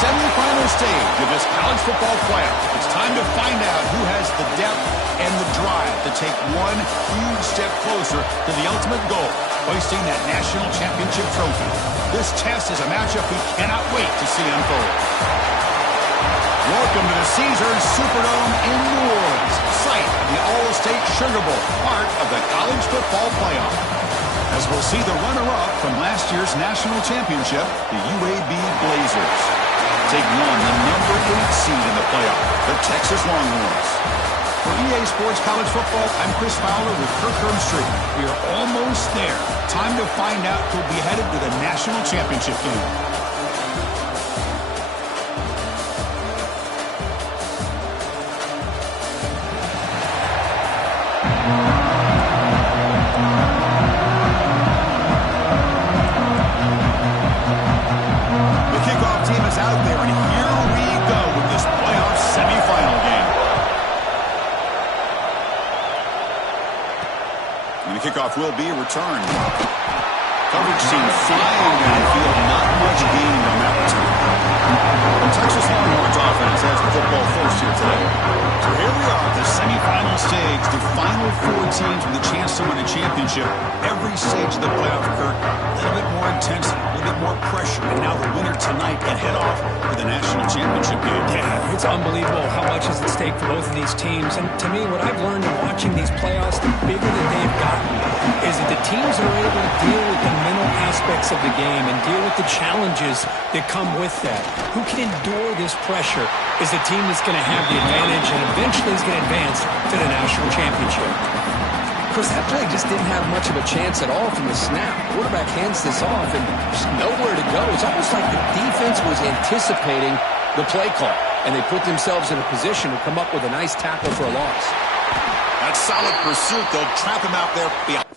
semifinal stage of this college football playoff. It's time to find out who has the depth and the drive to take one huge step closer to the ultimate goal, hoisting that national championship trophy. This test is a matchup we cannot wait to see unfold. Welcome to the Caesars Superdome in New Orleans, site of the All-State Sugar Bowl, part of the college football playoff. As we'll see the runner-up from last year's national championship, the UAB Blazers. Taking on the number 8 seed in the playoff, the Texas Longhorns. For EA Sports College Football, I'm Chris Fowler with Kirk Herbstreit. We are almost there. Time to find out who'll be headed to the national championship game. Kickoff will be returned. Coverage team flying downfield, not much gaining on that return. The Texas Longhorns offense has the football first here today. So here we are at the semifinal stage, the final 4 teams with a chance to win a championship. Every stage of the playoff, Kirk, a little bit more intensity, a little bit more pressure, and now the winner tonight can head off for the national championship game. Yeah, it's unbelievable how much is at stake for both of these teams. And to me, what I've learned in watching these playoffs, the bigger that they've gotten, is that the teams are able to deal with the mental aspects of the game and deal with the challenges that come with that. Who can endure this pressure is the team that's going to have the advantage and eventually is going to advance to the national championship. Chris, that play just didn't have much of a chance at all from the snap. The quarterback hands this off and just nowhere to go. It's almost like the defense was anticipating the play call, and they put themselves in a position to come up with a nice tackle for a loss. That's solid pursuit. They'll trap him out there behind.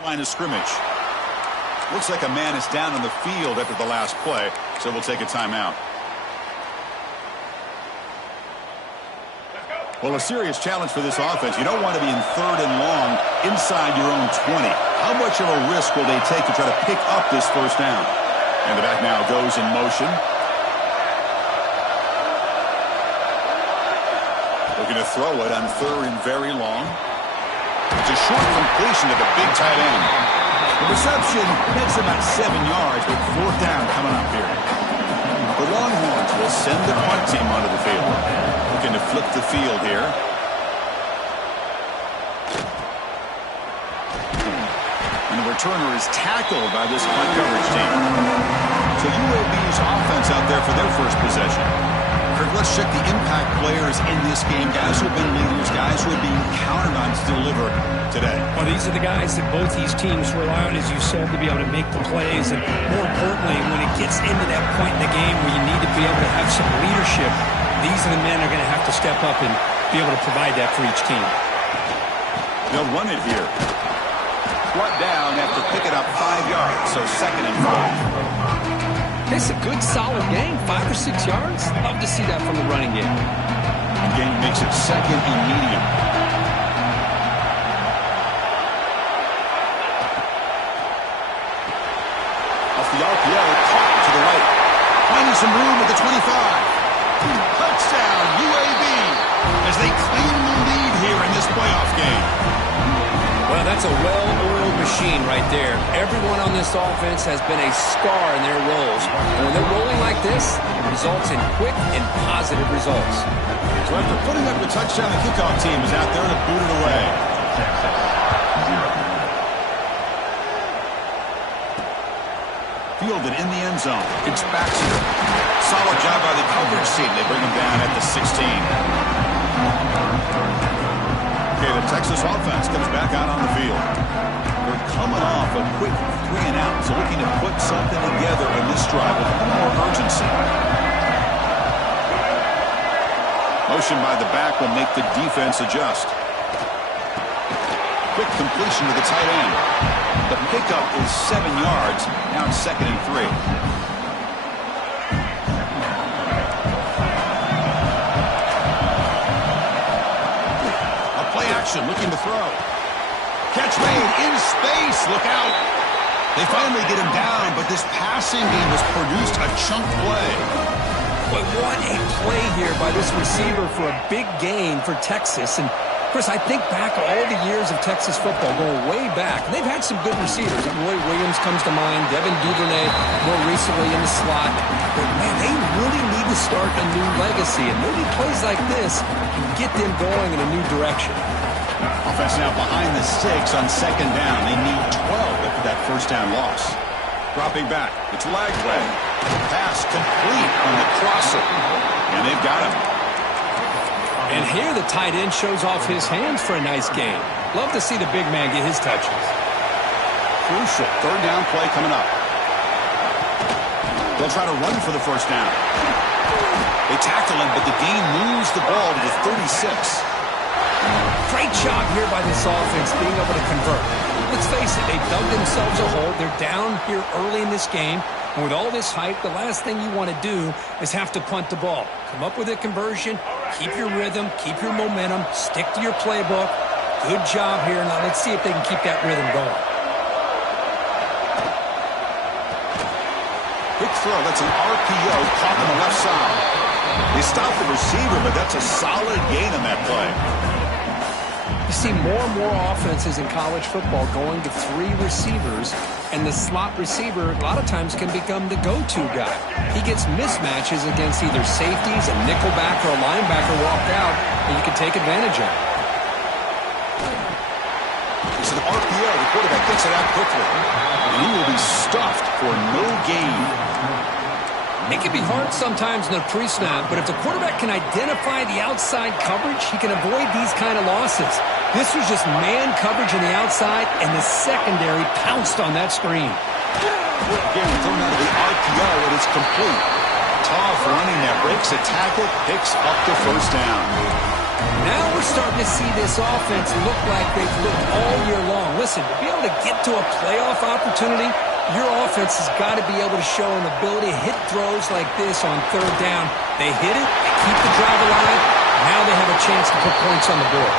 Line of scrimmage. Looks like a man is down on the field after the last play, so we'll take a timeout. Well, a serious challenge for this offense. You don't want to be in 3rd and long inside your own 20. How much of a risk will they take to try to pick up this first down? And the back now goes in motion. Looking to throw it on 3rd and very long. It's a short completion to the big tight end. The reception gets about 7 yards with 4th down coming up here. The Longhorns will send the punt team onto the field. Looking to flip the field here. And the returner is tackled by this punt coverage team. So UAB's offense out there for their first possession. Kirk, let's check the impact players in this game. Guys who have been leaders, guys who are being counted on to deliver today. Well, these are the guys that both these teams rely on, as you said, to be able to make the plays. And more importantly, when it gets into that point in the game where you need to be able to have some leadership, these are the men that are going to have to step up and be able to provide that for each team. They'll run it here. Brought down after picking up 5 yards, so 2nd and 5. It's a good, solid game. 5 or 6 yards. Love to see that from the running game. The game makes it 2nd and medium. Off the RPO, caught to the right. Finding some room at the 25. Touchdown, UAB, as they claim the lead here in this playoff game. Well, that's a well-oiled machine right there. Everyone on this offense has been a star in their roles. And when they're rolling like this, it results in quick and positive results. So after putting up the touchdown, the kickoff team is out there to boot it away. Fielded in the end zone. It's Baxter. Solid job by the coverage team. They bring him down at the 16. Okay, the Texas offense comes back out on the field. They're coming off a quick 3-and-out, so looking to put something together in this drive with a little more urgency. Motion by the back will make the defense adjust. Quick completion to the tight end. The pickup is 7 yards. Now it's 2nd and 3. A play action looking to throw. Catch made in space. Look out. They finally get him down, but this passing game has produced a chunk play. But what a play here by this receiver for a big gain for Texas. And Chris, I think back all the years of Texas football, going way back, and they've had some good receivers. Roy Williams comes to mind, Devin Duvernay more recently in the slot. But, man, they really need to start a new legacy, and maybe plays like this can get them going in a new direction. Offense now behind the 6 on 2nd down. They need 12 after that first down loss. Dropping back, it's Lagway. Pass complete on the crosser, and they've got him. And here the tight end shows off his hands for a nice gain. Love to see the big man get his touches. Crucial 3rd down play coming up. They'll try to run for the first down. They tackle him, but the gain moves the ball to the 36. Great job here by this offense being able to convert. Let's face it, they dug themselves a hole. They're down here early in this game. And with all this hype, the last thing you want to do is have to punt the ball. Come up with a conversion, keep your rhythm, keep your momentum, stick to your playbook. Good job here. Now let's see if they can keep that rhythm going. Quick throw. That's an RPO caught on the left side. They stop the receiver, but that's a solid gain on that play. You see more and more offenses in college football going to 3 receivers, and the slot receiver a lot of times can become the go-to guy. He gets mismatches against either safeties, a nickelback, or a linebacker walk out, and you can take advantage of it. It's an RPO. The quarterback gets it out quickly, and he will be stuffed for no gain. It can be hard sometimes in the pre-snap, but if the quarterback can identify the outside coverage, he can avoid these kind of losses. This was just man coverage on the outside, and the secondary pounced on that screen. Again, thrown out of the RPO, and it's complete. Tough running that breaks a tackle, picks up the first down. Now we're starting to see this offense look like they've looked all year long. Listen, to be able to get to a playoff opportunity, your offense has got to be able to show an ability to hit throws like this on 3rd down. They hit it, they keep the drive alive. Now they have a chance to put points on the board.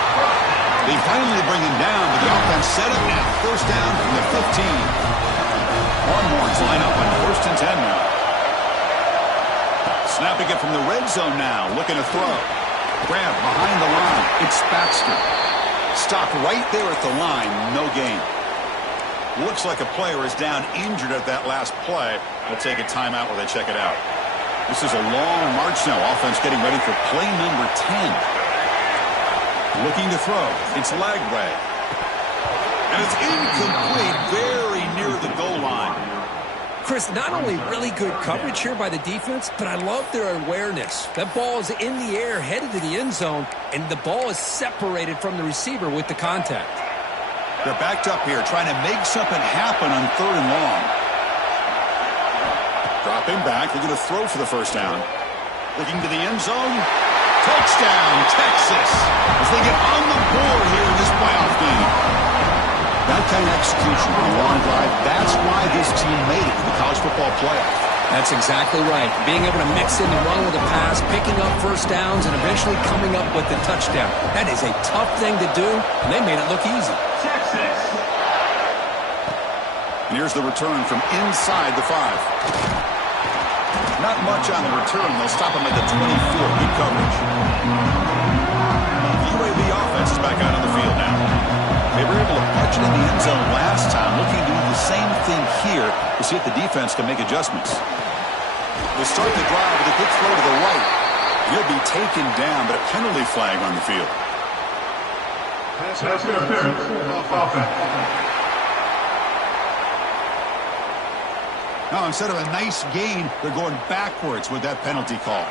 They finally bring him down, but the offense set up at 1st down from the 15. Longhorns line up on 1st and 10 now. Snapping it from the red zone now, looking to throw. Grab behind the line. It's Baxter. Stopped right there at the line, no gain. Looks like a player is down injured at that last play. They'll take a timeout while they check it out. This is a long march now. Offense getting ready for play number 10. Looking to throw. It's Lagway. And it's incomplete, very near the goal line. Chris, not only really good coverage here by the defense, but I love their awareness. That ball is in the air, headed to the end zone, and the ball is separated from the receiver with the contact. They're backed up here, trying to make something happen on 3rd and long. Dropping back, they're going to throw for the first down. Looking to the end zone. Touchdown, Texas, as they get on the board here in this playoff game. That kind of execution on a long drive, that's why this team made it to the college football playoff. That's exactly right. Being able to mix in the run with a pass, picking up first downs, and eventually coming up with the touchdown. That is a tough thing to do, and they made it look easy. And here's the return from inside the 5. Not much on the return. They'll stop him at the 24. Good coverage. The UAB offense is back out on the field now. They were able to punch it in the end zone last time, looking to do the same thing here to see if the defense can make adjustments. They start the drive with a quick throw to the right. He'll be taken down, but a penalty flag on the field. That's offense. Now, instead of a nice gain, they're going backwards with that penalty call.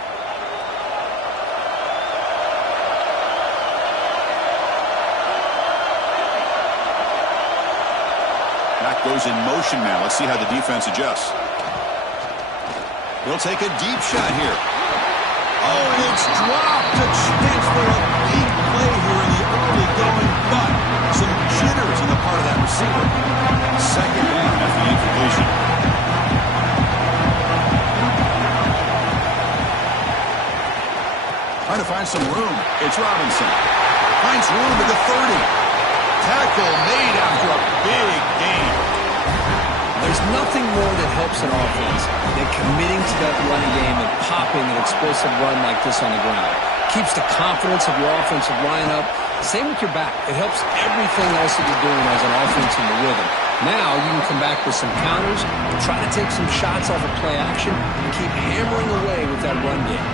That goes in motion now. Let's see how the defense adjusts. He'll take a deep shot here. Oh, and it's dropped. A chance for a big play here in the early going, but some jitters on the part of that receiver. Second down after the incompletion. Trying to find some room. It's Robinson. Finds room at the 30. Tackle made after a big gain. There's nothing more that helps an offense than committing to that running game and popping an explosive run like this on the ground. Keeps the confidence of your offensive lineup. Same with your back. It helps everything else that you're doing as an offense in the rhythm. Now you can come back with some counters, try to take some shots off of play action, and keep hammering away with that run game.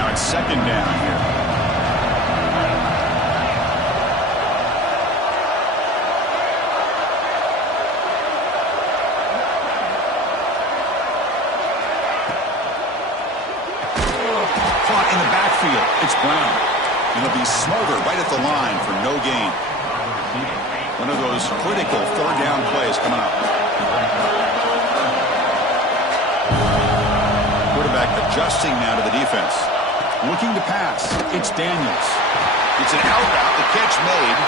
Now it's second down here. Caught in the backfield. It's Brown. And he'll be smothered right at the line for no gain. One of those critical third down plays coming up. Quarterback adjusting now to the defense. Looking to pass. It's Daniels. It's an out route. The catch made.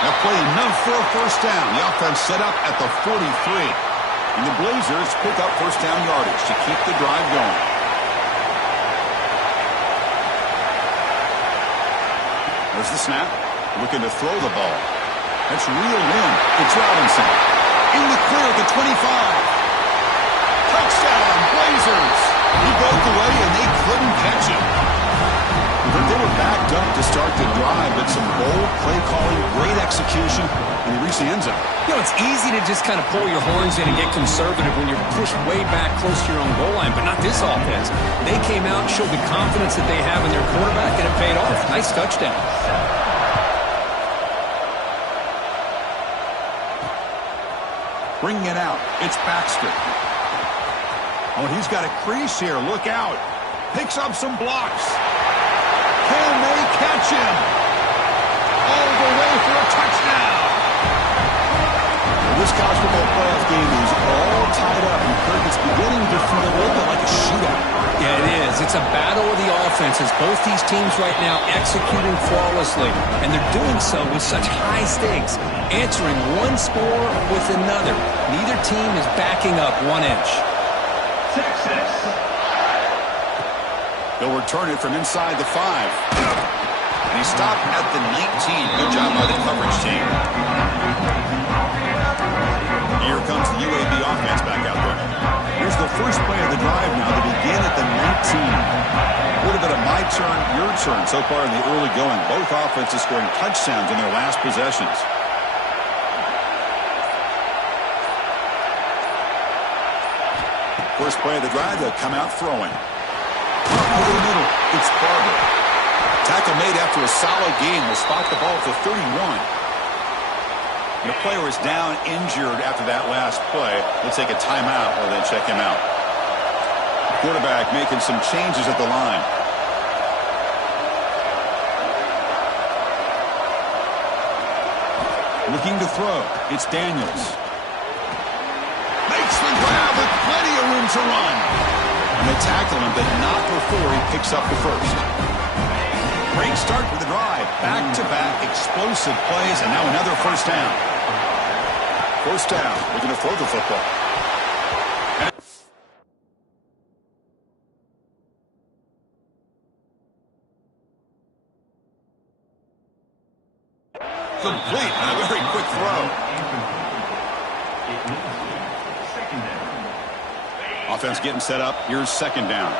That play enough for a first down. The offense set up at the 43. And the Blazers pick up first down yardage to keep the drive going. There's the snap. Looking to throw the ball. That's reeled in. It's Robinson. In the clear at the 25. Touchdown, Blazers. He broke away and they couldn't catch him. But they were backed up to start the drive, but some bold play calling, great execution, and he reached the end zone. You know, it's easy to just kind of pull your horns in and get conservative when you're pushed way back close to your own goal line, but not this offense. They came out and showed the confidence that they have in their quarterback, and it paid off. Nice touchdown. Bringing it out. It's Baxter. Oh, he's got a crease here. Look out. Picks up some blocks. Can they catch him? All the way for a touchdown. Well, this college football playoff game is all tied up. And Kirk, it's beginning to feel a little bit like a shootout. Yeah, it is. It's a battle of the offenses. Both these teams right now executing flawlessly, and they're doing so with such high stakes, answering one score with another. Neither team is backing up 1 inch. Texas. They'll return it from inside the 5. And he stopped at the 19. Good job by the coverage team. Here comes the UAB offense back out there. Here's the first play of the drive now. They begin at the 19. A little bit of my turn, your turn so far in the early going. Both offenses scoring touchdowns in their last possessions. First play of the drive, they'll come out throwing. Over the middle, it's Barber. Tackle made after a solid gain. Will spot the ball at the 31. And the player is down injured after that last play. They'll take a timeout while they check him out. Quarterback making some changes at the line. Looking to throw. It's Daniels. Makes the grab with plenty of room to run. And they tackle him, but not before he picks up the first. Great start for the drive. Back-to-back explosive plays, and now another first down. First down. Looking to throw the football. Complete and a very quick throw. Offense getting set up. Here's second down.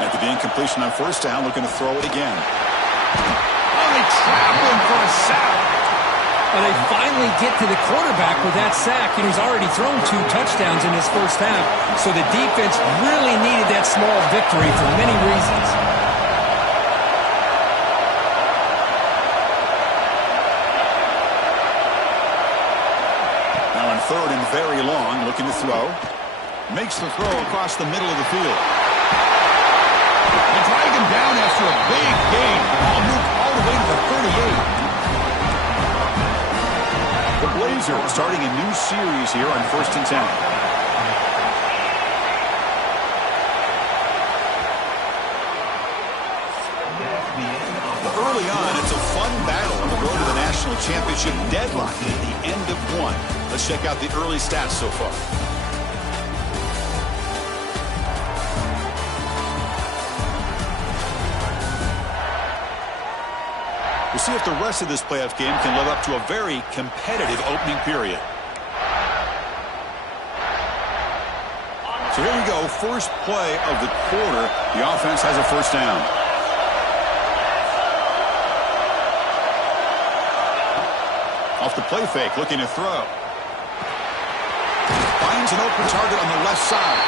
After the incompletion on first down, looking to throw it again. Oh, they trap him for a sack. Well, they finally get to the quarterback with that sack, and he's already thrown 2 touchdowns in his first half. So the defense really needed that small victory for many reasons. looking to throw. Makes the throw across the middle of the field. They drag him down after a big gain. Ball moved all the way to the 38. The Blazers starting a new series here on 1st and 10. Early on, it's a fun battle on the road to the national championship deadline at the end of one. Let's check out the early stats so far. We'll see if the rest of this playoff game can live up to a very competitive opening period. So here we go, first play of the quarter. The offense has a first down. Off the play fake, looking to throw. Finds an open target on the left side.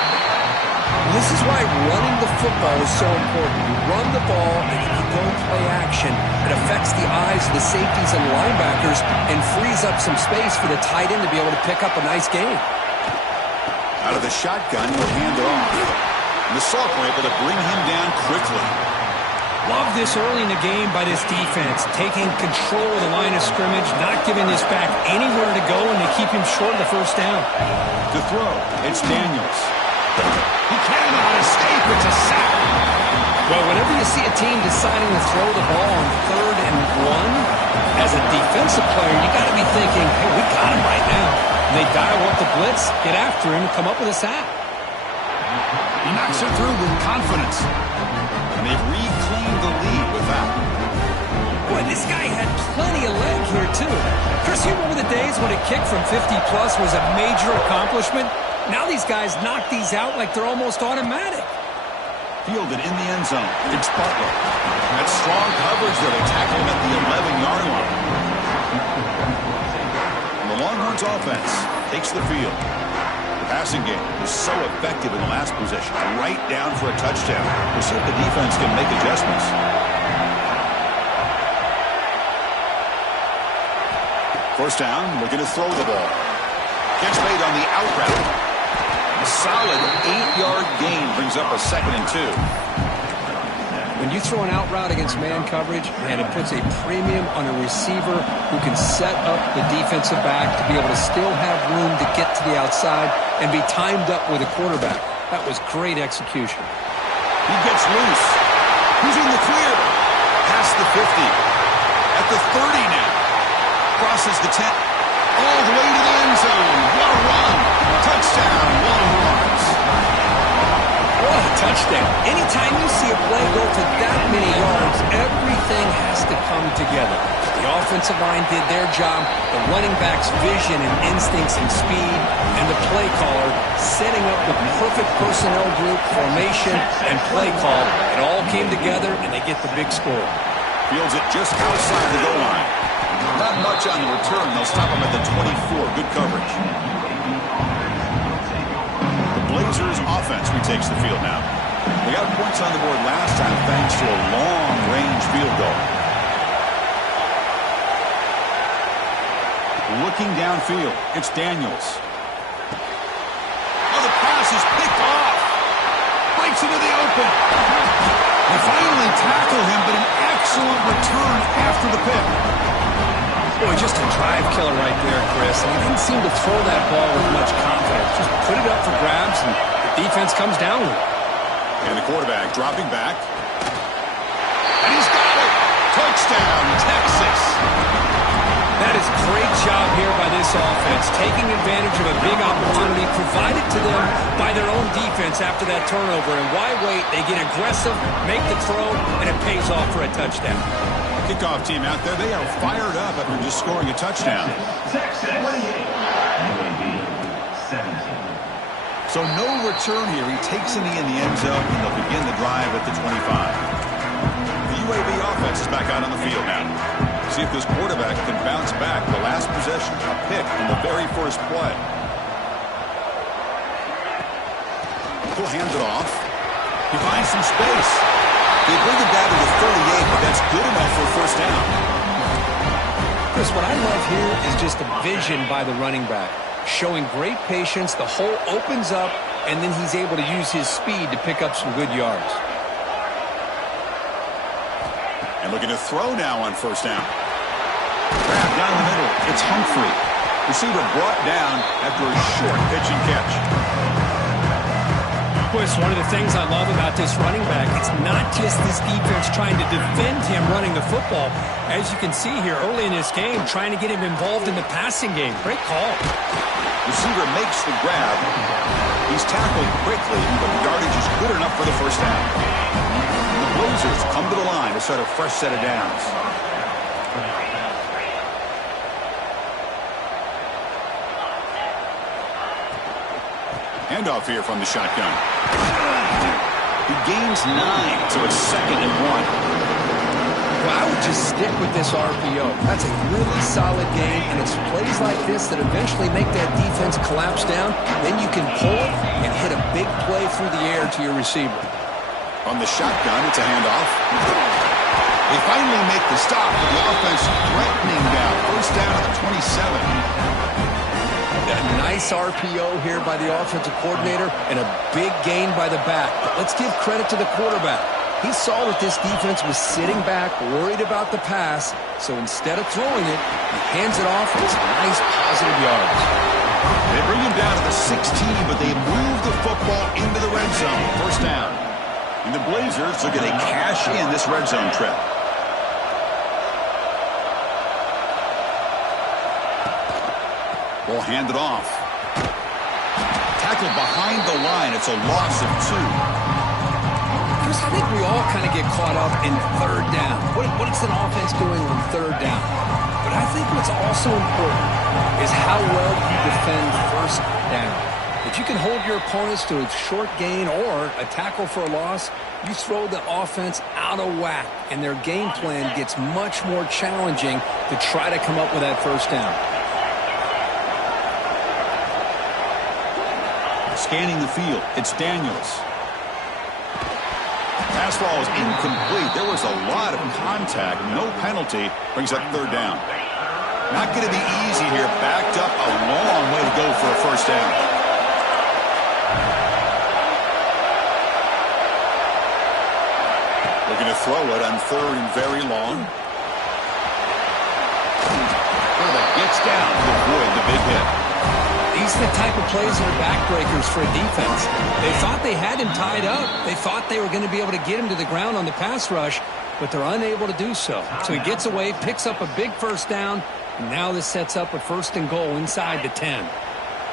This is why running the football is so important. You run the ball, and if you don't play action, it affects the eyes of the safeties and linebackers and frees up some space for the tight end to be able to pick up a nice gain. Out of the shotgun, he'll hand it off. And the SMOC were able to bring him down quickly. Love this early in the game by this defense, taking control of the line of scrimmage, not giving this back anywhere to go, and they keep him short of the first down. To throw, it's Daniels. He cannot escape. It's a sack. Well, whenever you see a team deciding to throw the ball on 3rd and 1, as a defensive player, you got to be thinking, hey, we got him right now. And they dial up the blitz, get after him, and come up with a sack. He knocks it through with confidence. And they've reclaimed the lead with that. Boy, this guy had plenty of leg here, too. Chris, you remember the days when a kick from 50-plus was a major accomplishment? Now these guys knock these out like they're almost automatic. Fielded in the end zone. It's Butler. That strong coverage there. They tackle him at the 11-yard line. And the Longhorns offense takes the field. The passing game was so effective in the last possession. Right down for a touchdown. We'll see if the defense can make adjustments. First down, looking to throw the ball. Gets made on the out route. A solid 8-yard gain brings up a 2nd and 2. When you throw an out route against man coverage, man, it puts a premium on a receiver who can set up the defensive back to be able to still have room to get to the outside and be timed up with a quarterback. That was great execution. He gets loose. Who's in the clear? Past the 50. At the 30 now. Crosses the 10. All the way to the end zone. What a run. Touchdown, Longhorns. What a touchdown. Anytime you see a play go for that many yards, everything has to come together. The offensive line did their job, the running back's vision and instincts and speed, and the play caller setting up the perfect personnel group, formation, and play call. It all came together, and they get the big score. Fields it just outside the goal line. Not much on the return. They'll stop him at the 24. Good coverage. The Blazers offense retakes the field now. They got points on the board last time thanks to a long-range field goal. Looking downfield, it's Daniels. Oh, the pass is picked off. Breaks into the open. They finally tackle him, but an excellent return after the pick. Boy, just a drive killer right there, Chris. And he didn't seem to throw that ball with much confidence. Just put it up for grabs, and the defense comes down with it. And the quarterback dropping back. And he's got it! Touchdown, Texas! That is a great job here by this offense, taking advantage of a big opportunity provided to them by their own defense after that turnover. And why wait? They get aggressive, make the throw, and it pays off for a touchdown. Kickoff team out there, they are fired up after just scoring a touchdown. Texas 28, UAB 17. So no return here. He takes in the end zone, and they'll begin the drive at the 25. The UAB offense is back out on the field now. See if this quarterback can bounce back. The last possession, a pick in the very first play. He'll hand it off. He finds some space. They bring him down to the 38, but that's good enough for a first down. Chris, what I love here is just the vision by the running back. showing great patience. The hole opens up, and then he's able to use his speed to pick up some good yards. And looking to throw now on first down. Grab down the middle. It's Humphrey. Receiver brought down after a short pitch and catch. It's one of the things I love about this running back. It's not just this defense trying to defend him running the football. As you can see here early in this game, trying to get him involved in the passing game. Great call. Receiver makes the grab. He's tackled quickly, but the yardage is good enough for the first down. The Blazers come to the line to set a fresh set of downs. Handoff here from the shotgun. He gains 9, so it's 2nd and 1. Well, I would just stick with this RPO. That's a really solid game, and it's plays like this that eventually make that defense collapse down. Then you can pull it and hit a big play through the air to your receiver. From the shotgun, it's a handoff. They finally make the stop, but the offense threatening down. First down at the 27. A nice RPO here by the offensive coordinator and a big gain by the back. But let's give credit to the quarterback. He saw that this defense was sitting back, worried about the pass, so instead of throwing it, he hands it off with some nice positive yards. They bring him down to the 16, but they move the football into the red zone. First down. And the Blazers are going to cash in this red zone trip. Ball handed off. Tackled behind the line. It's a loss of 2. Chris, I think we all kind of get caught up in third down. What is an offense doing on third down? But I think what's also important is how well you defend first down. If you can hold your opponents to a short gain or a tackle for a loss, you throw the offense out of whack, and their game plan gets much more challenging to try to come up with that first down. Scanning the field, it's Daniels. Pass ball is incomplete. There was a lot of contact. No penalty. Brings up third down. Not going to be easy here. Backed up a long way to go for a first down. Looking to throw it on 3rd and very long. That gets down to avoid the big hit. These are the type of plays that are backbreakers for a defense. They thought they had him tied up. They thought they were going to be able to get him to the ground on the pass rush, but they're unable to do so. So he gets away, picks up a big first down, and now this sets up a 1st and goal inside the 10.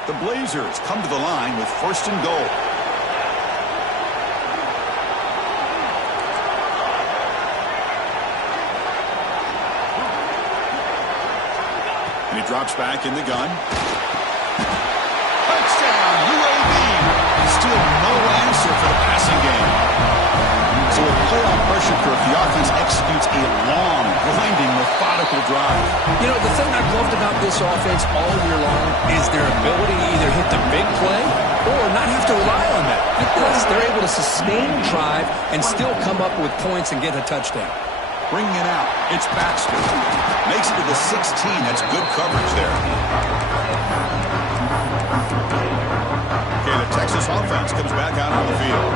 The Blazers come to the line with 1st and goal. And he drops back in the gun. Touchdown, UAB. Still no answer for the passing game. So with playoff pressure curve, the offense executes a long, grinding, methodical drive. You know, the thing I've loved about this offense all year long is their ability to either hit the big play or not have to rely on that. Like this, they're able to sustain a drive and still come up with points and get a touchdown. Bringing it out, it's Baxter. Makes it to the 16. That's good coverage there. Okay, the Texas offense comes back out on the field.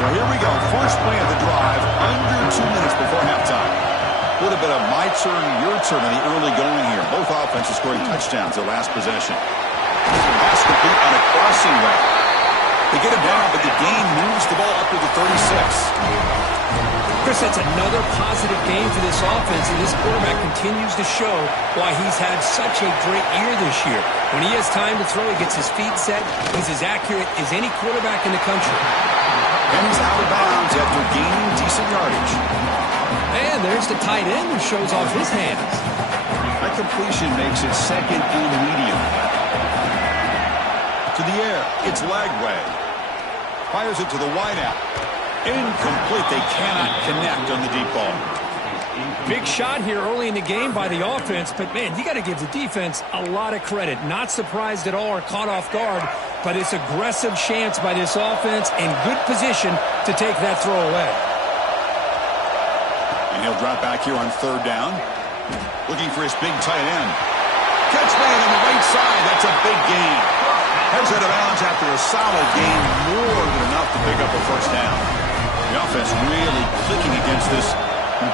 So here we go. First play of the drive, under 2 minutes before halftime. A little bit of my turn, your turn in the early going here. Both offenses scoring touchdowns their last possession. Pass complete on a crossing route. They get it down, but the gain moves the ball up to the 36. Chris, that's another positive game for this offense, and this quarterback continues to show why he's had such a great year this year. When he has time to throw, he gets his feet set. He's as accurate as any quarterback in the country. And he's out of bounds after gaining decent yardage. And there's the tight end who shows off his hands. That completion makes it 2nd and medium. To the air, it's Lagway. Fires it to the wideout. Incomplete. They cannot connect on the deep ball. Big shot here early in the game by the offense, but, man, you got to give the defense a lot of credit. Not surprised at all or caught off guard, but it's aggressive chance by this offense in good position to take that throw away. And he'll drop back here on 3rd down. Looking for his big tight end. Catch man on the right side. That's a big gain. Heads out of bounds after a solid gain, more than enough to pick up a first down. The offense really clicking against this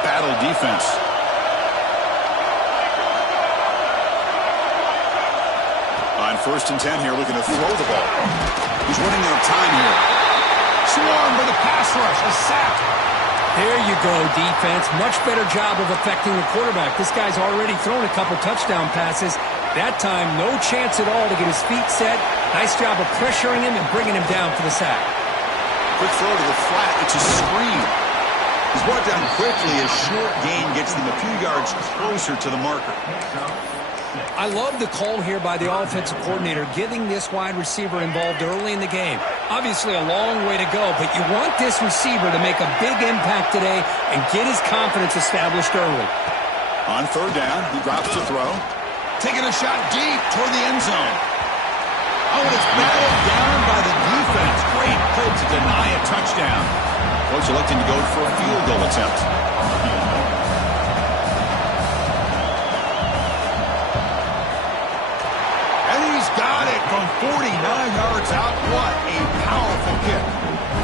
battle defense. On 1st and 10 here, looking to throw the ball. He's running out of time here. Swarmed by the pass rush, a sack. There you go, defense. Much better job of affecting the quarterback. This guy's already thrown a couple touchdown passes. That time, no chance at all to get his feet set. Nice job of pressuring him and bringing him down for the sack. Quick throw to the flat. It's a screen. He's brought down quickly. A short gain gets them a few yards closer to the marker. I love the call here by the offensive coordinator, getting this wide receiver involved early in the game. Obviously a long way to go, but you want this receiver to make a big impact today and get his confidence established early. On 3rd down, he drops to throw. Taking a shot deep toward the end zone. Oh, and it's battled down by the defense. Great play to deny a touchdown. Coach electing to go for a field goal attempt. Got it from 49 yards out. What a powerful kick.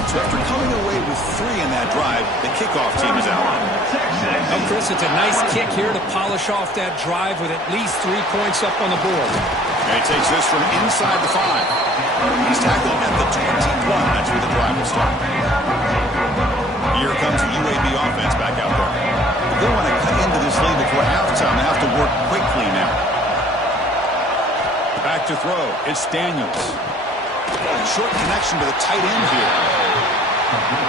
So after coming away with 3 in that drive, the kickoff team is out. Oh, Chris, it's a nice kick here to polish off that drive with at least 3 points up on the board. And he takes this from inside the 5. He's tackled at the 21. That's where the drive will start. Here comes the UAB offense back out there. They want to cut into this lead before halftime. They have to work quickly now. Back to throw. It's Daniels. Short connection to the tight end here.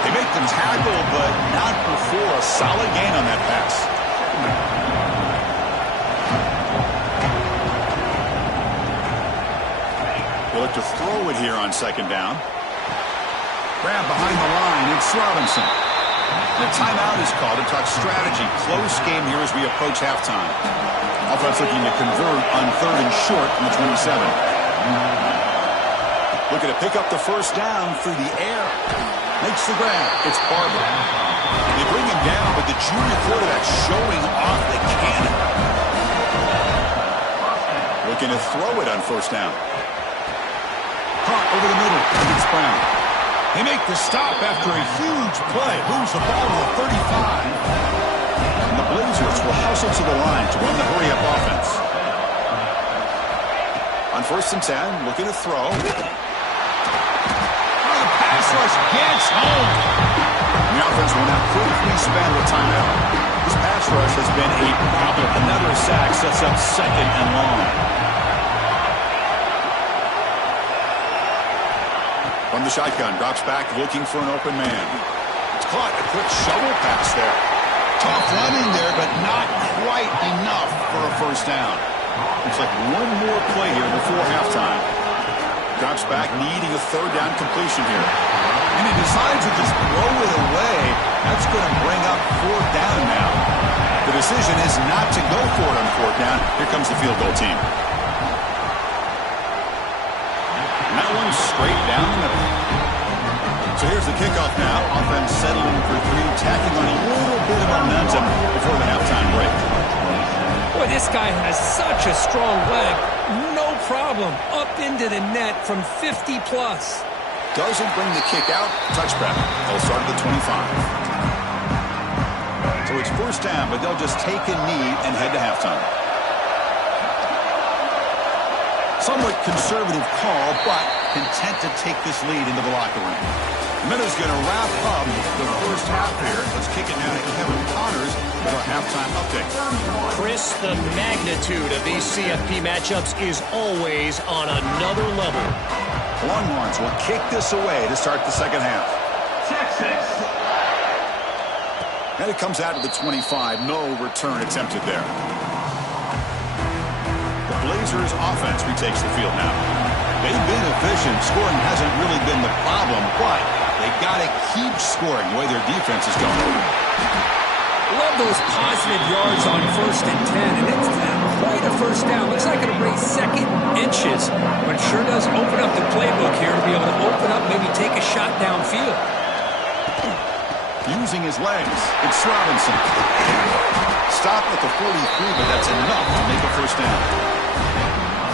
They make the tackle, but not before a solid gain on that pass. We'll look to throw it here on 2nd down. Grab behind the line. It's Robinson. The timeout is called to talk strategy. Close game here as we approach halftime. Offense looking to convert on 3rd and short from the 27. Looking to pick up the first down through the air. Makes the grab. It's Barber. They bring him down, but the junior quarterback showing off the cannon. Looking to throw it on 1st down. Caught over the middle. It's Brown. They make the stop after a huge play. Moves the ball to the 35. And the Blazers will hustle to the line to run the hurry-up offense. On 1st and 10, looking to throw. Oh, the pass rush gets home. And the offense will now quickly spend a timeout. This pass rush has been a problem. Another sack sets up 2nd and long. From the shotgun, drops back, looking for an open man. It's caught. A quick shovel pass there. Tough running there, but not quite enough for a first down. Looks like one more play here before halftime. Drops back, needing a 3rd down completion here. And he decides to just throw it away. That's going to bring up 4th down now. The decision is not to go for it on 4th down. Here comes the field goal team. And that one's straight down the middle. So here's the kickoff now. Offense settling for 3, tacking on a little bit of momentum before the halftime break. Boy, this guy has such a strong leg. No problem. Up into the net from 50+. Doesn't bring the kick out. Touchback. They'll start at the 25. So it's 1st down, but they'll just take a knee and head to halftime. Somewhat conservative call, but content to take this lead into the locker room. Minutes going to wrap up the first half here. Let's kick it now to Kevin Connors with our halftime update. Chris, the magnitude of these CFP matchups is always on another level. Longhorns will kick this away to start the 2nd half. Texas. And it comes out of the 25. No return attempted there. The Blazers offense retakes the field now. They've been efficient. Scoring hasn't really been the problem, but they got to keep scoring the way their defense is going. Love those positive yards on 1st and 10, and it's not quite a first down. Looks like it'll bring 2nd inches, but it sure does open up the playbook here to be able to open up, maybe take a shot downfield. Using his legs, it's Robinson. Stop at the 43, but that's enough to make a first down.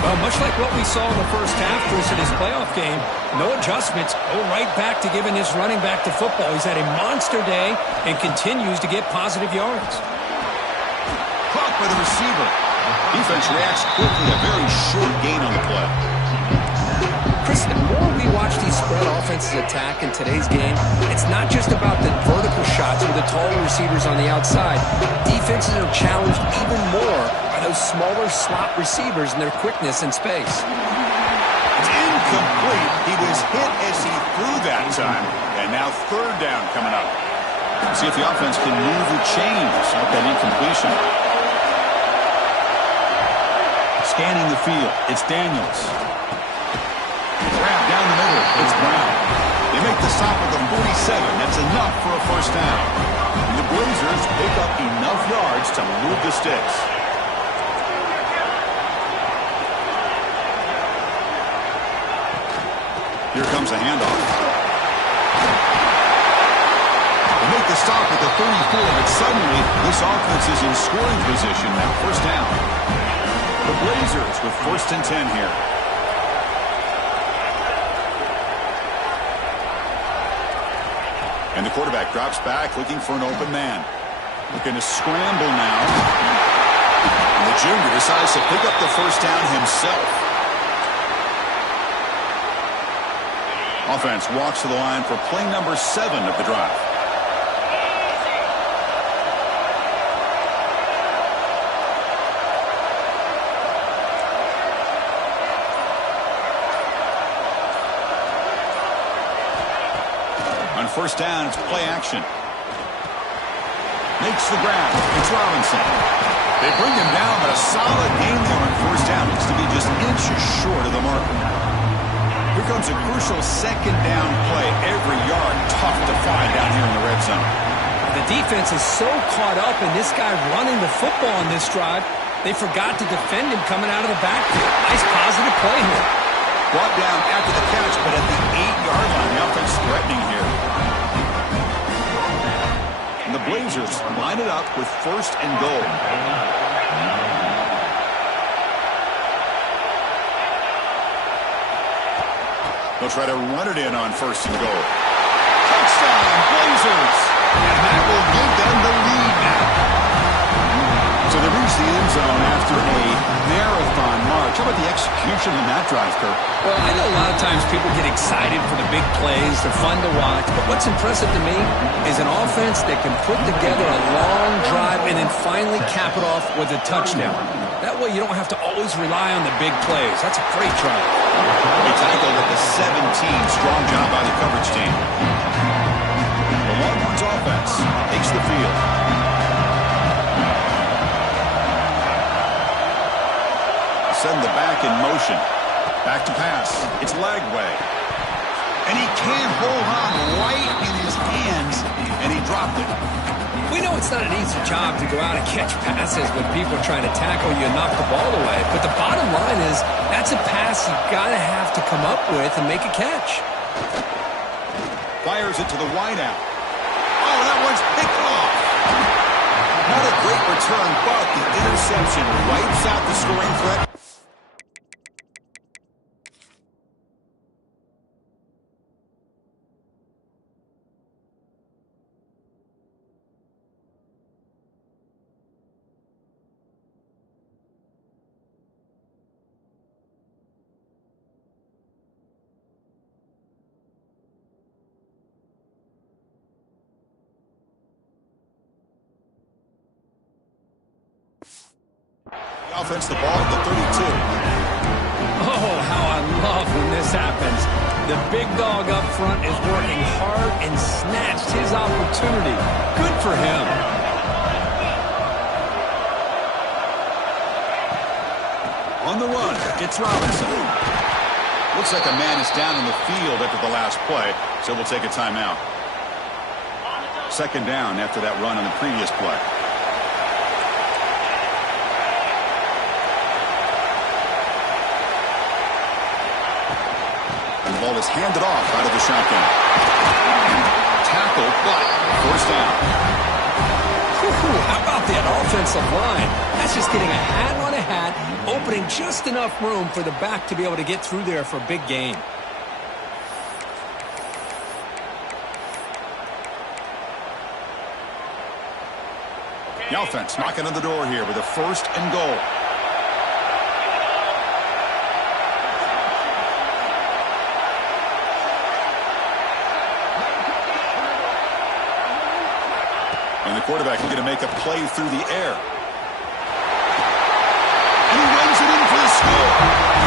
Well, much like what we saw in the first half, Chris, in his playoff game, no adjustments, go right back to giving his running back to football. He's had a monster day and continues to get positive yards. Caught by the receiver. Defense reacts quickly, a very short gain on the play. Chris, the more we watch these spread offenses attack in today's game, it's not just about the vertical shots with the taller receivers on the outside. Defenses are challenged even more by those smaller slot receivers and their quickness in space. It's incomplete. He was hit as he threw that time. And now third down coming up. See if the offense can move or change despite that incompletion. Scanning the field. It's Daniels. Grab down the middle. It's Brown. They make the stop at the 47. That's enough for a first down. And the Blazers pick up enough yards to move the sticks. Here comes a handoff. They make the stop at the 34, but suddenly this offense is in scoring position now. First down. The Blazers with 1st and 10 here. And the quarterback drops back, looking for an open man. Looking to scramble now. And the junior decides to pick up the first down himself. Offense walks to the line for play number 7 of the drive. On first down, it's play action. Makes the grab. It's Robinson. They bring him down, but a solid gain there on first down. Looks to be just inches short of the marker. Here comes a crucial second down play. Every yard tough to find down here in the red zone. The defense is so caught up in this guy running the football on this drive, they forgot to defend him coming out of the backfield. Nice positive play here. Brought down after the catch, but at the 8-yard line, the offense threatening here. And the Blazers line it up with 1st and goal. They'll try to run it in on 1st and goal. Touchdown, Blazers! And that will give them the lead now. So they reach the end zone after a marathon march. How about the execution in that drive, Kirk? Well, I know a lot of times people get excited for the big plays. They're fun to watch. But what's impressive to me is an offense that can put together a long drive and then finally cap it off with a touchdown. That way you don't have to always rely on the big plays. That's a great drive. They tackled at the 17. Strong job by the coverage team. The Longhorns offense takes the field. Send the back in motion. Back to pass. It's Lagway. And he can't hold on right in his hands, and he dropped it. We know it's not an easy job to go out and catch passes when people are trying to tackle you and knock the ball away. But the bottom line is that's a pass you've got to have to come up with and make a catch. Fires it to the wideout. Oh, that one's picked off. Not a great return, but the interception wipes out the scoring threat. Offense the ball at the 32. Oh, how I love when this happens. The big dog up front is working hard and snatched his opportunity. Good for him. On the run, it's Robinson. Looks like a man is down in the field after the last play, so we'll take a timeout. Second down after that run on the previous play. And the ball is handed off out of the shotgun. Tackle, but first down. How about that offensive line? That's just getting a hat on a hat opening just enough room for the back to be able to get through there for a big gain. The offense knocking on the door here with a 1st and goal. And the quarterback looking to make a play through the air. And he runs it in for the score.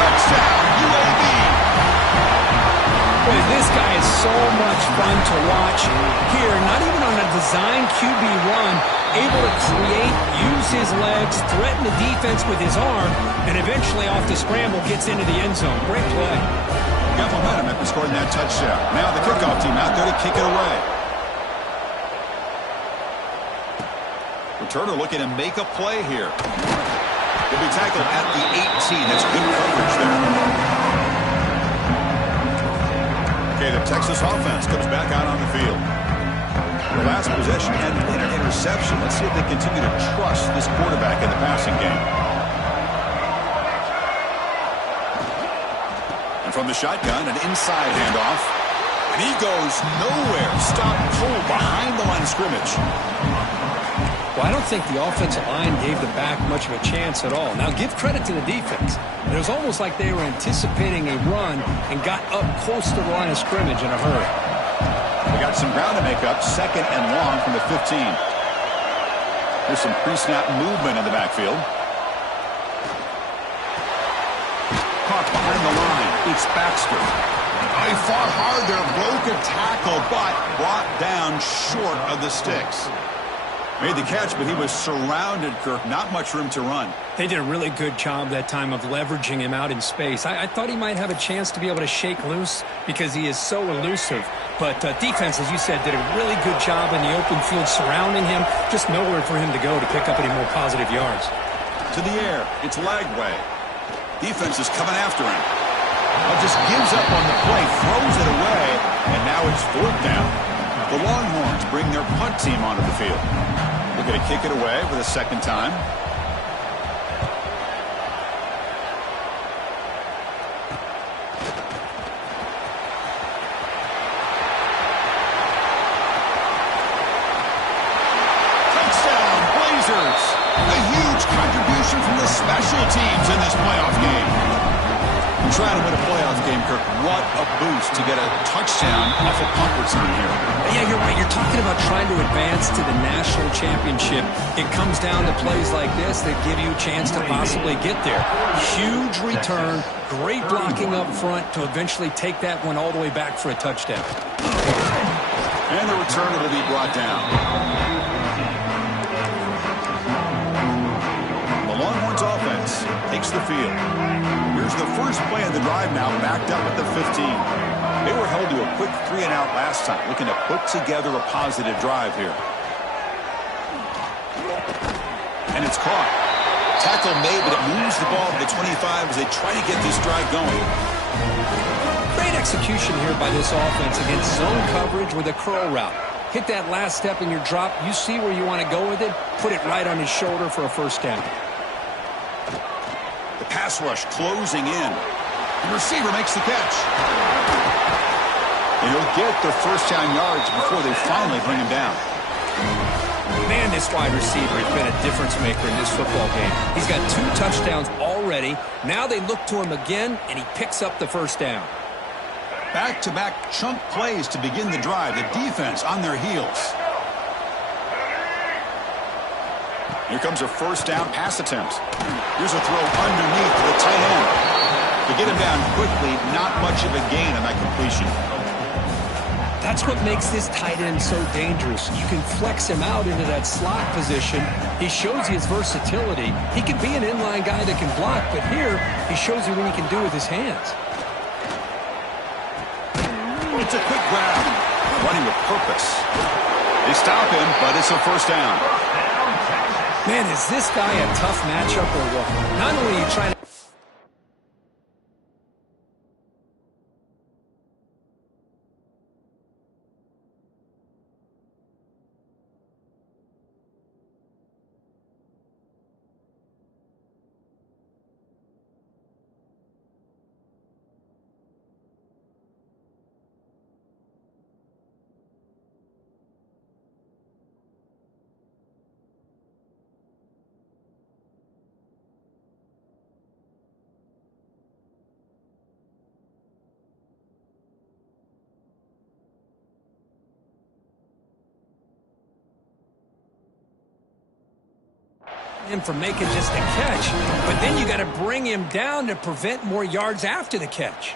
Touchdown, UAB. Boy, this guy is so much fun to watch here. Not even on a design QB run, able to create, use his legs, threaten the defense with his arm, and eventually off the scramble gets into the end zone. Great play. Got momentum after scoring that touchdown. Now the kickoff team out there to kick it away. Returner looking to make a play here. He'll be tackled at the 18. That's good coverage there. Okay, the Texas offense comes back out on the field. The last possession ended in an interception. Let's see if they continue to trust this quarterback in the passing game. And from the shotgun, an inside handoff. And he goes nowhere. Stop cold behind the line of scrimmage. Well, I don't think the offensive line gave the back much of a chance at all. Now, give credit to the defense. It was almost like they were anticipating a run and got up close to the line of scrimmage in a hurry. We got some ground to make up, 2nd and long from the 15. There's some pre-snap movement in the backfield. Caught behind the line. It's Baxter. He fought hard there, broke a tackle, but brought down short of the sticks. Made the catch, but he was surrounded, Kirk. Not much room to run. They did a really good job that time of leveraging him out in space. I thought he might have a chance to be able to shake loose because he is so elusive. But defense, as you said, did a really good job in the open field surrounding him. Just nowhere for him to go to pick up any more positive yards. To the air. It's Lagway. Defense is coming after him. Just gives up on the play, throws it away, and now it's 4th down. The Longhorns bring their punt team onto the field. We're going to kick it away for the 2nd time. Touchdown, Blazers! A huge contribution from the special teams in this playoff game. Trying to win a playoff game, Kirk. What a boost to get a touchdown off a punt return here. Yeah, you're right. You're talking about trying to advance to the national championship. It comes down to plays like this that give you a chance to possibly get there. Huge return, great blocking up front to eventually take that one all the way back for a touchdown. And the return will be brought down. The Longhorns offense takes the field. Here's the first play of the drive now, backed up at the 15. They were held to a quick 3-and-out last time, looking to put together a positive drive here. And it's caught. Tackle made, but it moves the ball to the 25 as they try to get this drive going. Great execution here by this offense against zone coverage with a curl route. Hit that last step in your drop. You see where you want to go with it. Put it right on his shoulder for a 1st down. The pass rush closing in. The receiver makes the catch. And he'll get the 1st down yards before they finally bring him down. Man, this wide receiver has been a difference maker in this football game. He's got 2 touchdowns already. Now they look to him again, and he picks up the 1st down. Back-to-back chunk plays to begin the drive. The defense on their heels. Here comes a 1st down pass attempt. Here's a throw underneath to the tight end. To get him down quickly, not much of a gain on that completion. That's what makes this tight end so dangerous. You can flex him out into that slot position. He shows you his versatility. He can be an inline guy that can block, but here he shows you what he can do with his hands. It's a quick grab. Running with purpose. They stop him, but it's a 1st down. Man, is this guy a tough matchup or what? Not only are you trying to him for making just a catch, but then you got to bring him down to prevent more yards after the catch.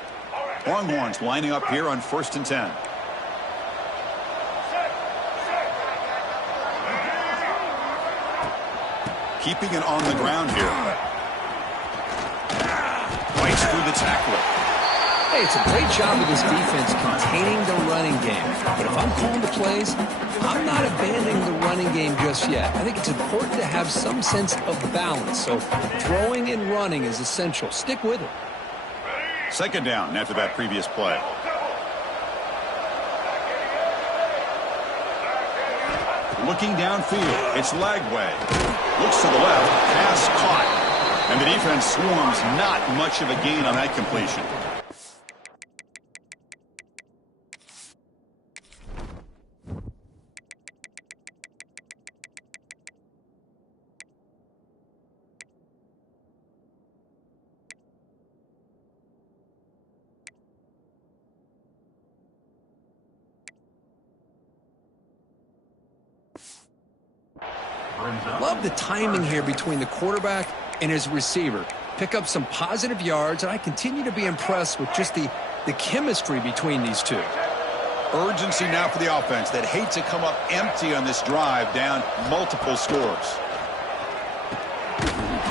Longhorns lining up here on 1st and 10. Keeping it on the ground here. Bites through the tackle. Hey, it's a great job of this defense containing the running game. But if I'm calling the plays, I'm not abandoning the running game just yet. I think it's important to have some sense of balance. So throwing and running is essential. Stick with it. 2nd down after that previous play. Looking downfield, it's Lagway. Looks to the left, pass caught. And the defense swarms, not much of a gain on that completion. Love the timing here between the quarterback and his receiver. Pick up some positive yards, and I continue to be impressed with just the chemistry between these two. Urgency now for the offense that hate to come up empty on this drive, down multiple scores.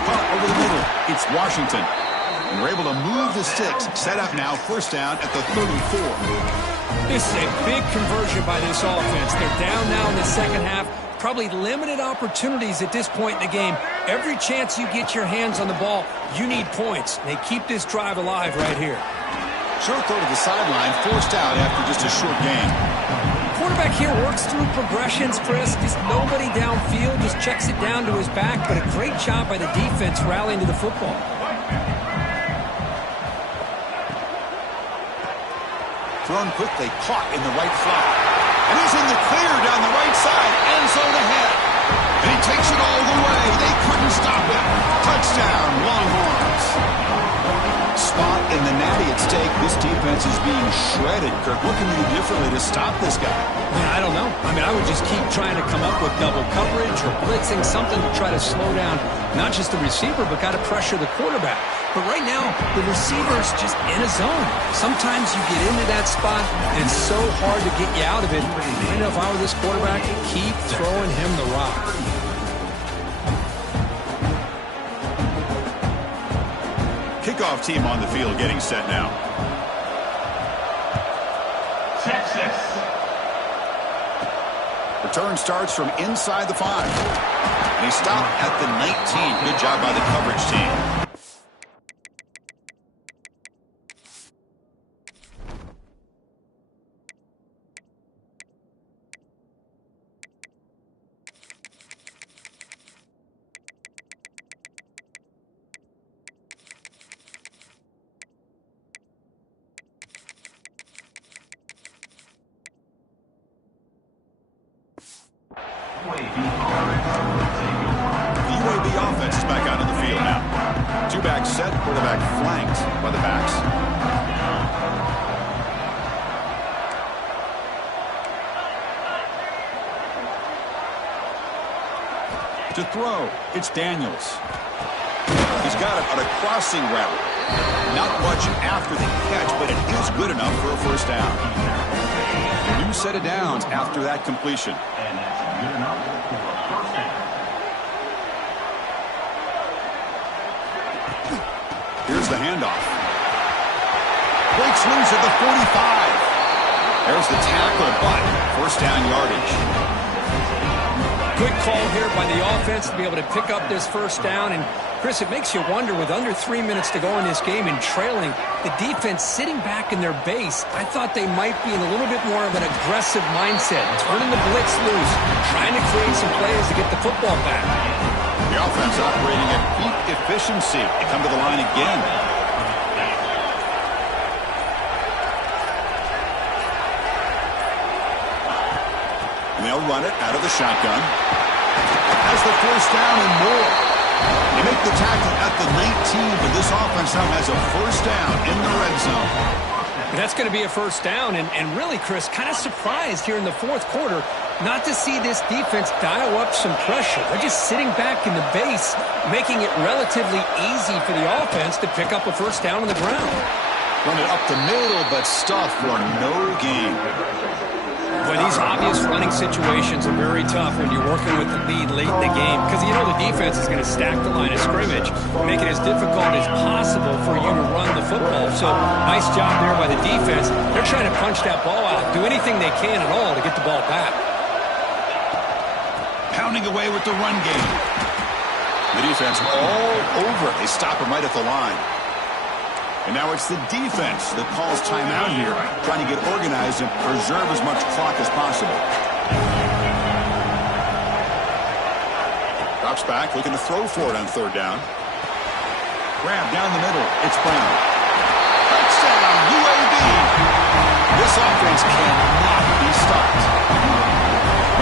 Caught over the middle. It's Washington. And we're able to move the sticks. Set up now, 1st down at the 34. This is a big conversion by this offense. They're down now in the 2nd half. Probably limited opportunities at this point in the game. Every chance you get your hands on the ball, you need points. They keep this drive alive right here. Short throw to the sideline, forced out after just a short gain. Quarterback here works through progressions, Chris. Just nobody downfield, just checks it down to his back. But a great job by the defense rallying to the football. Thrown quickly, caught in the right flat. And he's in the clear down the right side, end zone ahead. And he takes it all the way. They couldn't stop him. Touchdown, Longhorns. Spot in the natty at stake. This defense is being shredded. Kirk, what can we do differently to stop this guy? Yeah, I don't know. I mean, I would just keep trying to come up with double coverage or blitzing, something to try to slow down not just the receiver, but got to pressure the quarterback. But right now, the receiver's just in a zone. Sometimes you get into that spot, and it's so hard to get you out of it. I know if I were this quarterback, keep throwing him the rock. Kickoff team on the field getting set now. Texas. Return starts from inside the 5. And he stopped at the 19. Good job by the coverage team. The UAB offense is back out on the field now. 2-back set, quarterback flanked by the backs. To throw, it's Daniels. He's got it on a crossing route. Not much after the catch, but it is good enough for a 1st down. New set of downs after that completion. And that's good enough for a 1st down. Here's the handoff. Breaks loose at the 45. There's the tackle, but 1st down yardage. Good call here by the offense to be able to pick up this 1st down. And, Chris, it makes you wonder, with under 3 minutes to go in this game and trailing, the defense sitting back in their base, I thought they might be in a little bit more of an aggressive mindset, turning the blitz loose, trying to create some plays to get the football back. The offense operating at peak efficiency. They come to the line again. And they'll run it out of the shotgun. Has the 1st down and more. They make the tackle at the 19, but this offense now has a 1st down in the red zone. And that's going to be a first down. And really, Chris, kind of surprised here in the fourth quarter not to see this defense dial up some pressure. They're just sitting back in the base, making it relatively easy for the offense to pick up a first down on the ground. Run it up the middle, but stuff for no gain. Well, these obvious running situations are very tough when you're working with the lead late in the game because you know the defense is going to stack the line of scrimmage, make it as difficult as possible for you to run the football. So nice job there by the defense. They're trying to punch that ball out, do anything they can at all to get the ball back. Pounding away with the run game. The defense all over it. They stop him right at the line. And now it's the defense that calls timeout here, trying to get organized and preserve as much clock as possible. Drops back, looking to throw for it on third down. Grab down the middle. It's Brown. Touchdown, UAB. This offense cannot be stopped.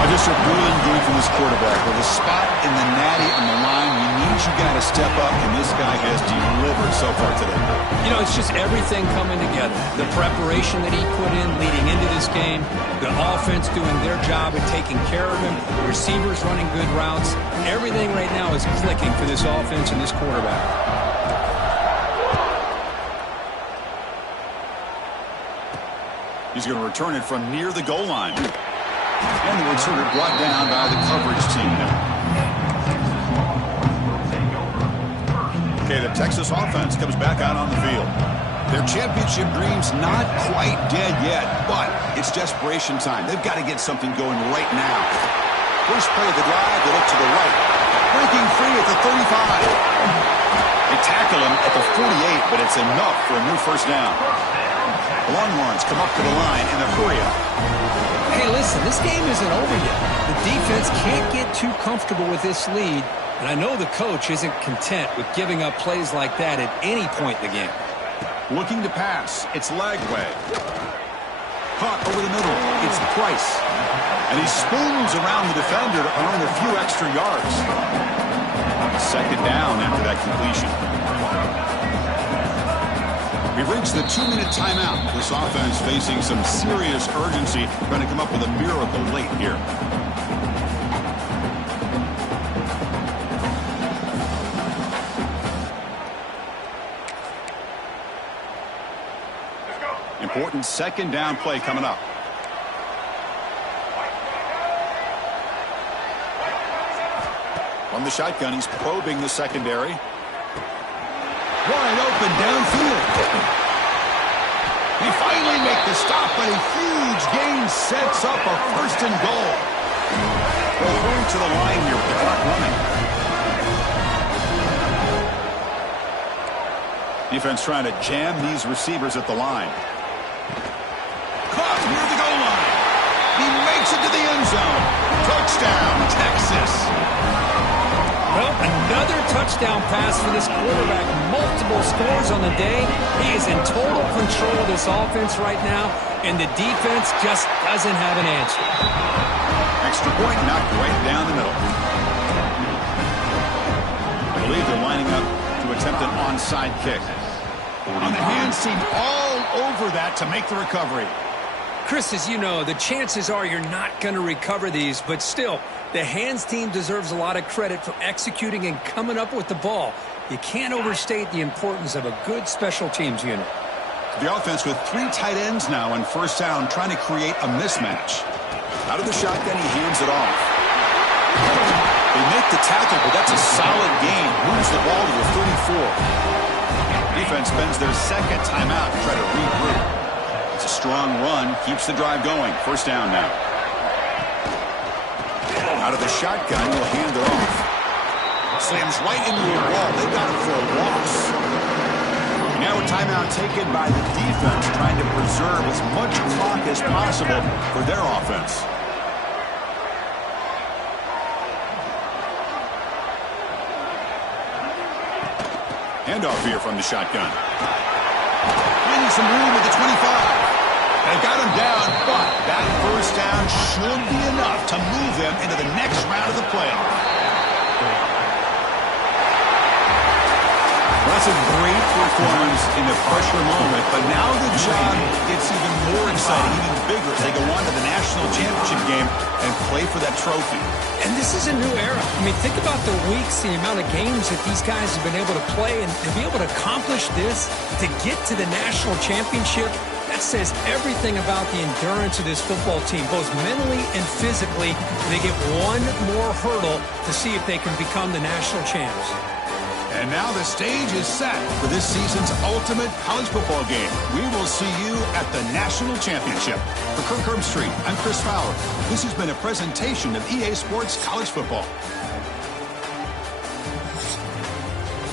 Now just a brilliant game from this quarterback. With a spot in the natty on the line, you got to step up, and this guy has delivered so far today. You know, it's just everything coming together. The preparation that he put in leading into this game, the offense doing their job at taking care of him, receivers running good routes. Everything right now is clicking for this offense and this quarterback. He's going to return it from near the goal line. And the returner brought down by the coverage team now. Okay, the Texas offense comes back out on the field. Their championship dreams not quite dead yet, but it's desperation time. They've got to get something going right now. First play of the drive, they look to the right. Breaking free at the 35. They tackle him at the 48, but it's enough for a new first down. The Longhorns come up to the line in a hurry-up. Hey, listen, this game isn't over yet. The defense can't get too comfortable with this lead, and I know the coach isn't content with giving up plays like that at any point in the game. Looking to pass. It's Lagway. Caught over the middle. It's Price. And he spoons around the defender to earn a few extra yards. Second down after that completion. We've reached the 2-minute timeout. This offense facing some serious urgency, trying to come up with a miracle late here. Important second down play coming up. On the shotgun, he's probing the secondary. Wide open downfield. They finally make the stop, but a huge gain sets up a first and goal. Well, going to the line here with the clock running. Defense trying to jam these receivers at the line. Caught near the goal line. He makes it to the end zone. Touchdown, Texas. Well, another touchdown pass for this quarterback. Multiple scores on the day. He is in total control of this offense right now, and the defense just doesn't have an answer. Extra point knocked right down the middle. I believe they're lining up to attempt an onside kick. On the hand, seemed all over that to make the recovery. Chris, as you know, the chances are you're not going to recover these, but still, the hands team deserves a lot of credit for executing and coming up with the ball. You can't overstate the importance of a good special teams unit. The offense with 3 tight ends now on first down, trying to create a mismatch. Out of the shotgun, he hands it off. They make the tackle, but that's a solid gain. Moves the ball to the 34. Defense spends their second timeout to try to regroup. It's a strong run, keeps the drive going. First down now. Out of the shotgun, he'll hand it off. Slams right into the wall. They got it for a loss. Now a timeout taken by the defense, trying to preserve as much clock as possible for their offense. Handoff here from the shotgun. Finding some room at the 25. They got him down, but that first down should be enough to move them into the next round of the playoff. Well, that's It's a great performance in a pressure moment, but now the job gets even more exciting, even bigger as they go on to the national championship game and play for that trophy. And this is a new era. I mean, think about the weeks, the amount of games that these guys have been able to play, and to be able to accomplish this, to get to the national championship, that says everything about the endurance of this football team, both mentally and physically. They get one more hurdle to see if they can become the national champs. And now the stage is set for this season's ultimate college football game. We will see you at the national championship. For Kirk Herbstreit, I'm Chris Fowler. This has been a presentation of EA Sports College Football.